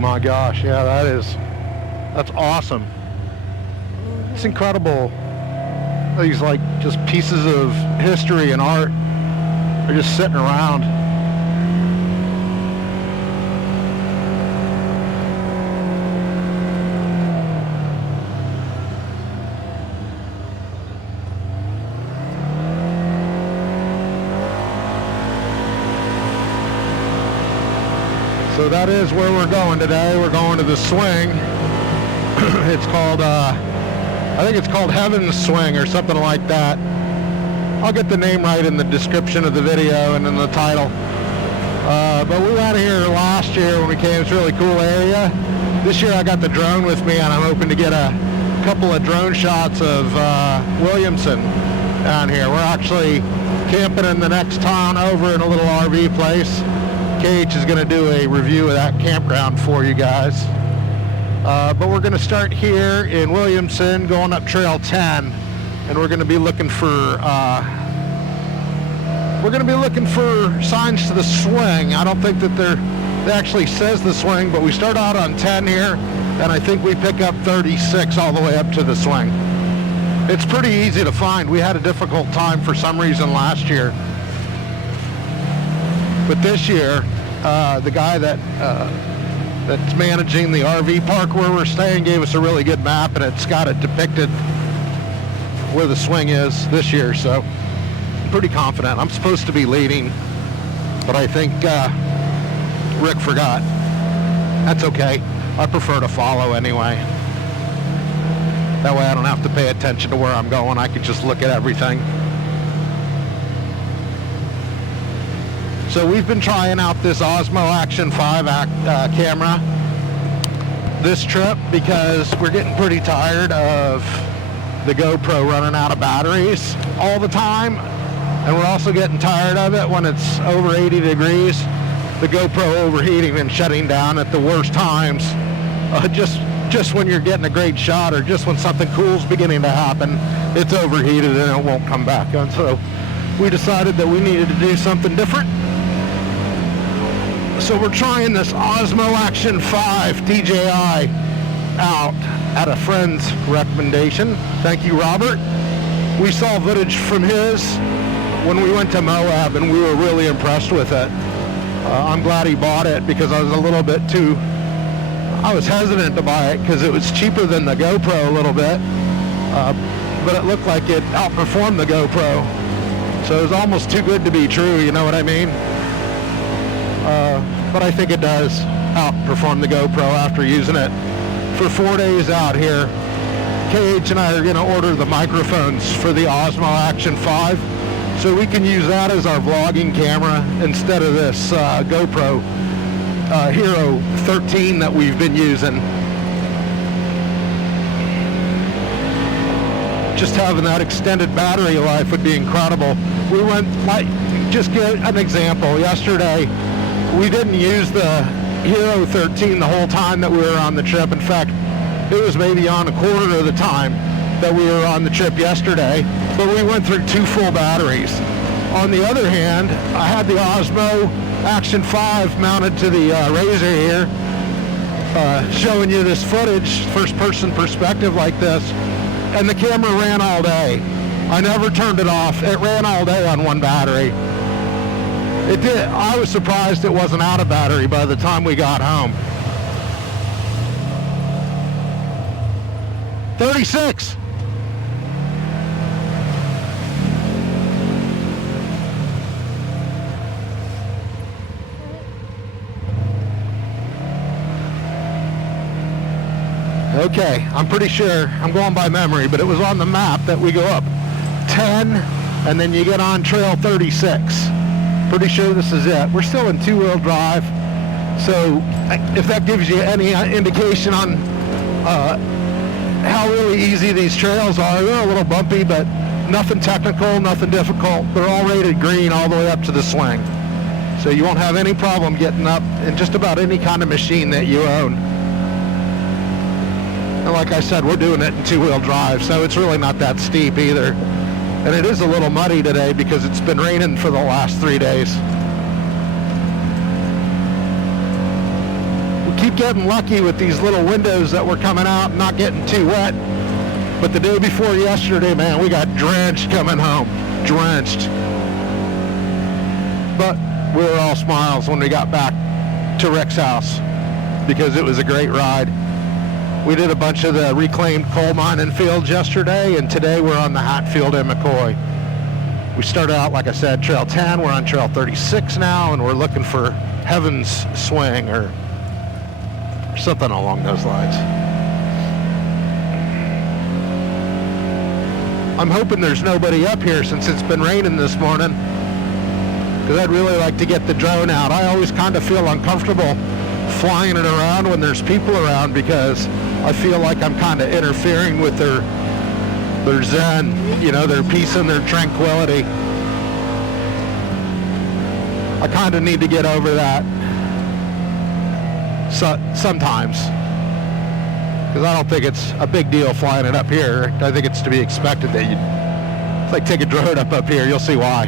my gosh, yeah, that's awesome. It's incredible. These like just pieces of history and art are just sitting around. So that is where we're going today. We're going to the swing. It's called, I think it's called Heaven's Swing or something like that. I'll get the name right in the description of the video and in the title. But we were out of here last year when we came. It's a really cool area. This year I got the drone with me, and I'm hoping to get a couple of drone shots of Williamson down here. We're actually camping in the next town over in a little RV place. KH is going to do a review of that campground for you guys. But we're going to start here in Williamson, going up Trail 10, and we're going to be looking for signs to the swing. I don't think that they actually says the swing, but we start out on 10 here, and I think we pick up 36 all the way up to the swing. It's pretty easy to find. We had a difficult time for some reason last year. But this year, the guy that's managing the RV park where we're staying gave us a really good map, and it's got it depicted where the swing is this year, so I'm pretty confident. I'm supposed to be leading, but I think Rick forgot. That's okay. I prefer to follow anyway. That way I don't have to pay attention to where I'm going. I can just look at everything. So we've been trying out this Osmo Action 5 camera this trip because we're getting pretty tired of the GoPro running out of batteries all the time. And we're also getting tired of it when it's over 80 degrees, the GoPro overheating and shutting down at the worst times. Just when you're getting a great shot or just when something cool's beginning to happen, it's overheated and it won't come back on. So we decided that we needed to do something different. So we're trying this Osmo Action 5 DJI out at a friend's recommendation. Thank you, Robert. We saw footage from his when we went to Moab, and we were really impressed with it. I'm glad he bought it because I was hesitant to buy it because it was cheaper than the GoPro a little bit, but it looked like it outperformed the GoPro. So it was almost too good to be true, you know what I mean? But I think it does outperform the GoPro after using it for 4 days out here. KH and I are going to order the microphones for the Osmo Action 5 so we can use that as our vlogging camera instead of this GoPro Hero 13 that we've been using. Just having that extended battery life would be incredible. We went, just get an example, yesterday we didn't use the Hero 13 the whole time that we were on the trip. In fact, it was maybe on a quarter of the time that we were on the trip yesterday, but we went through 2 full batteries. On the other hand, I had the Osmo Action 5 mounted to the RZR here, showing you this footage, first-person perspective like this, and the camera ran all day. I never turned it off. It ran all day on one battery. It did. I was surprised it wasn't out of battery by the time we got home. 36. Okay, I'm pretty sure, I'm going by memory, but it was on the map that we go up 10 and then you get on Trail 36. Pretty sure this is it. We're still in 2-wheel drive, so if that gives you any indication on how really easy these trails are, they're a little bumpy, but nothing technical, nothing difficult. They're all rated green all the way up to the swing. So you won't have any problem getting up in just about any kind of machine that you own. And like I said, we're doing it in 2-wheel drive, so it's really not that steep either. And it is a little muddy today because it's been raining for the last 3 days. We keep getting lucky with these little windows that were coming out and not getting too wet. But the day before yesterday, man, we got drenched coming home. Drenched. But we were all smiles when we got back to Rick's house because it was a great ride. We did a bunch of the reclaimed coal mining fields yesterday, and today we're on the Hatfield McCoy. We started out, like I said, Trail 10. We're on Trail 36 now, and we're looking for Heaven's Swing or something along those lines. I'm hoping there's nobody up here since it's been raining this morning, because I'd really like to get the drone out. I always kind of feel uncomfortable flying it around when there's people around because I feel like I'm kind of interfering with their zen, you know, their peace and their tranquility. I kind of need to get over that sometimes, because I don't think it's a big deal flying it up here. I think it's to be expected that it's like take a drone up here. You'll see why.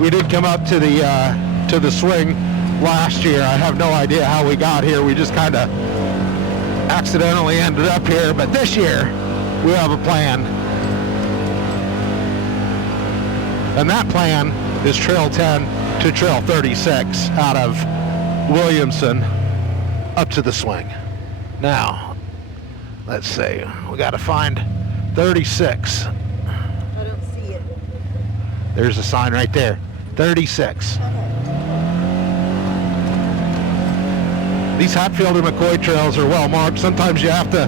We did come up to the swing last year. I have no idea how we got here. We just kind of accidentally ended up here. But this year, we have a plan. And that plan is Trail 10 to Trail 36 out of Williamson up to the swing. Now, let's see. We got to find 36. I don't see it. There's a sign right there. 36. Okay. These Hatfield and McCoy trails are well marked. Sometimes you have to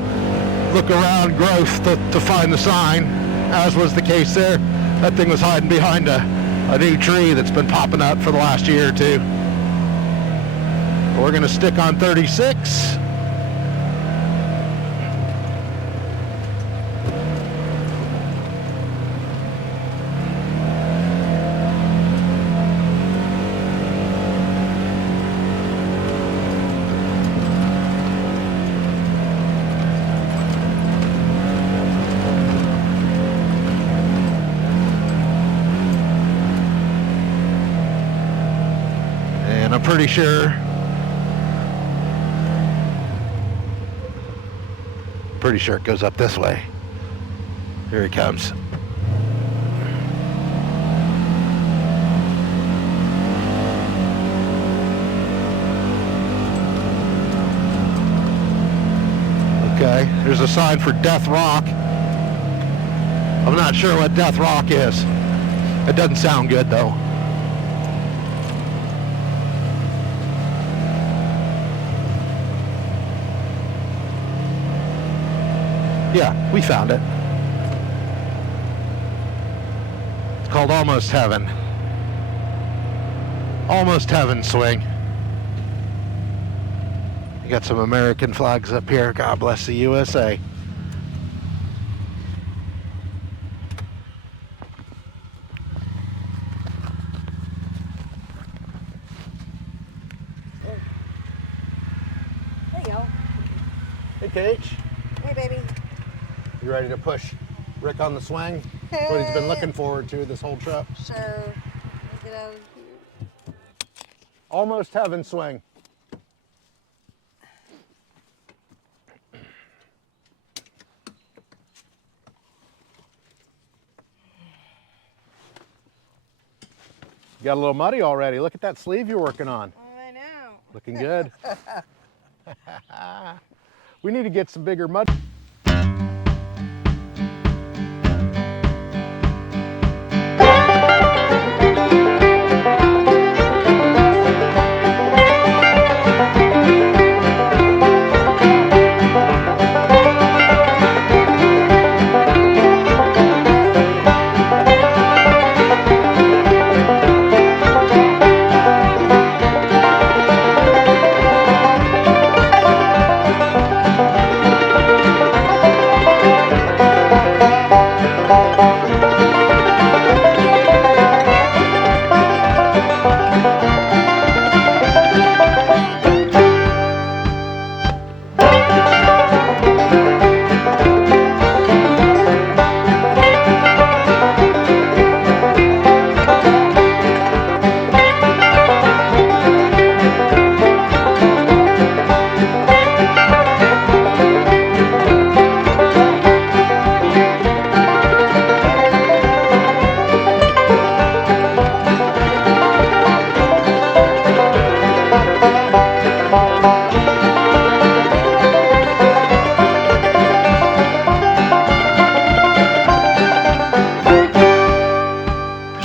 look around growth to find the sign, as was the case there. That thing was hiding behind a new tree that's been popping up for the last year or two. We're going to stick on 36. And I'm pretty sure it goes up this way. Here he comes. Okay, there's a sign for Death Rock. I'm not sure what Death Rock is. It doesn't sound good though. Yeah, we found it. It's called Almost Heaven. Almost Heaven Swing. You got some American flags up here. God bless the USA. There you go. Hey, Paige. Hey, baby. You ready to push Rick on the swing? That's what he's been looking forward to this whole trip. Sure. Let me get out of here. Almost Heaven Swing. You got a little muddy already. Look at that sleeve you're working on. Oh, I know. Looking good. We need to get some bigger mud.